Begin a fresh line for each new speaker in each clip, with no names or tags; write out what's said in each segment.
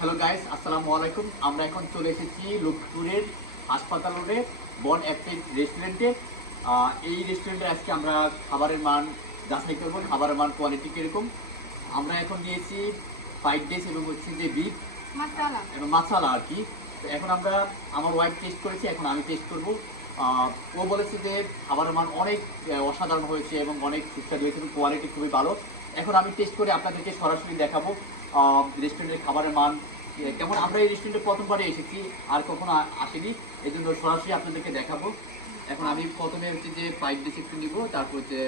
Hello guys আসসালামু আলাইকুম আমরা এখন চলে এসেছি লক্ষ্মীপুরের হাসপাতাল রোডে বন অ্যাপেক রেস্টুরেন্টে এই রেস্টুরেন্টে আজকে আমরা খাবারের মান যাচাই করব খাবারের মান কোয়ালিটি কীরকম। আমরা এখন নিয়েছি ফ্রাইড রাইস এবং হচ্ছে যে বিফ এবং মাসালা আর কি। তো এখন আমরা আমার ওয়াইফ টেস্ট করেছি এখন আমি টেস্ট করব। ও বলেছে যে খাবারের মান অনেক অসাধারণ হয়েছে এবং অনেক সুস্বাদু হয়েছে এবং কোয়ালিটি খুবই ভালো। এখন আমি টেস্ট করে আপনাদেরকে সরাসরি দেখাবো রেস্টুরেন্টের খাবারের মান কেমন? আমরা এই রেস্টুরেন্টে প্রথমবারে এসেছি, আর কখনো আসেনি এই জন্য সরাসরি আপনাদেরকে দেখাবো। এখন আমি প্রথমে হচ্ছে যে পাইপ ডিশ একটু নিবো, তারপর হচ্ছে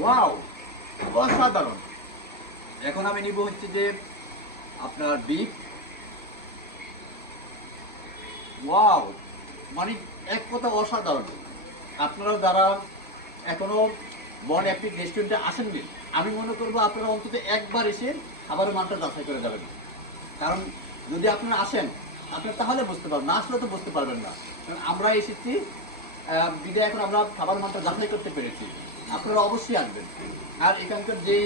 ওয়াও অসাধারণ! এখন আমি নিব হচ্ছে যে আপনার বিফ ওয়াও মানে এক কথা অসাধারণ। আপনারা যারা এখনও বন অ্যাপিক রেস্টুরেন্টে আসেননি। আমি মনে করব আপনারা অন্তত একবার এসে খাবারের মানটা যাচাই করে যাবেন। কারণ যদি আপনারা আসেন আপনারা তাহলে বুঝতে পারবেন না আসলে তো বুঝতে পারবেন না। কারণ আমরা এসেছি বিদায় এখন আমরা খাবার মানটা যাচাই করতে পেরেছি। আপনারা অবশ্যই আসবেন। আর এখানকার যে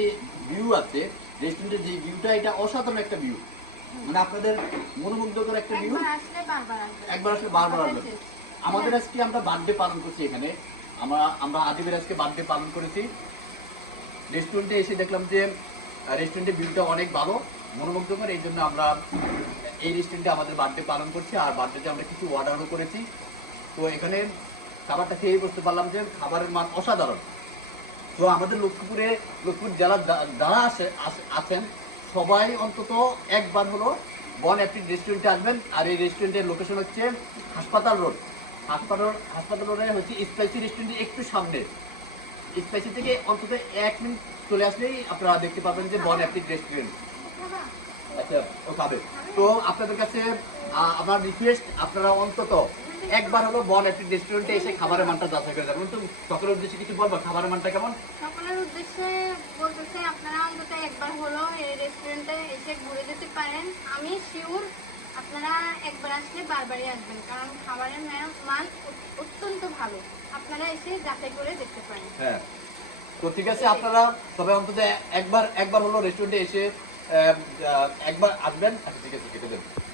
ভিউ আছে রেস্টুরেন্টের যে ভিউটা এটা অসাধারণ একটা ভিউ মানে আপনাদের মনোমুগ্ধকর একটা ভিউ
একবার আসলে বারবার আসবে
একবার আসলে বারবার আসবেন। আমাদের আজকে আমরা বার্থডে পালন করছি এখানে। আমরা আমরা আদিবের আজকে বার্থডে পালন করেছি। রেস্টুরেন্টে এসে দেখলাম যে রেস্টুরেন্টের ভিউটা অনেক ভালো, মনোমুগ্ধকর, এই জন্য আমরা এই রেস্টুরেন্টে আমাদের বার্থডে পালন করছি আর বার্থডেতে আমরা কিছু অর্ডারও করেছি। তো এখানে খাবারটা খেয়ে বুঝতে পারলাম যে খাবারের মান অসাধারণ। তো আমাদের লক্ষ্মীপুরে, লক্ষ্মীপুর জেলার যারা আসে আছেন, সবাই অন্তত একবার হলো বন অ্যাপ্রিক রেস্টুরেন্টে আসবেন। আর এই রেস্টুরেন্টের লোকেশন হচ্ছে হাসপাতাল রোড। হাসপাতাল হচ্ছে স্পাইসি রেস্টুরেন্টের একটু সামনে। স্পাইসি থেকে অন্তত এক মিনিট চলে আসলেই আপনারা দেখতে পাবেন যে বন রেস্টুরেন্ট আচ্ছা ও তো আপনাদের কাছে আমার রিকোয়েস্ট আপনারা অন্তত একবার হলো বন রেস্টুরেন্টে এসে খাবারের মানটা যাচাই করে যাবেন তো সকলের উদ্দেশ্যে কিছু বলব? খাবারের মানটা কেমন?
সকলের উদ্দেশ্যে বলতেছে আপনারা অন্তত একবার হলো এই রেস্টুরেন্টে এসে ঘুরে যেতে পারেন। আমি শিওর আপনারা একবার আসলে বারবারই আসবেন, কারণ খাবারের মান- অত্যন্ত ভালো। আপনারা এসে যাচাই করে দেখতে পারেন।
হ্যাঁ। তো ঠিক আছে, আপনারা তবে অন্তত একবার একবার হলো রেস্টুরেন্টে এসে একবার আসবেন আচ্ছা ঠিক আছে, কেটে দেন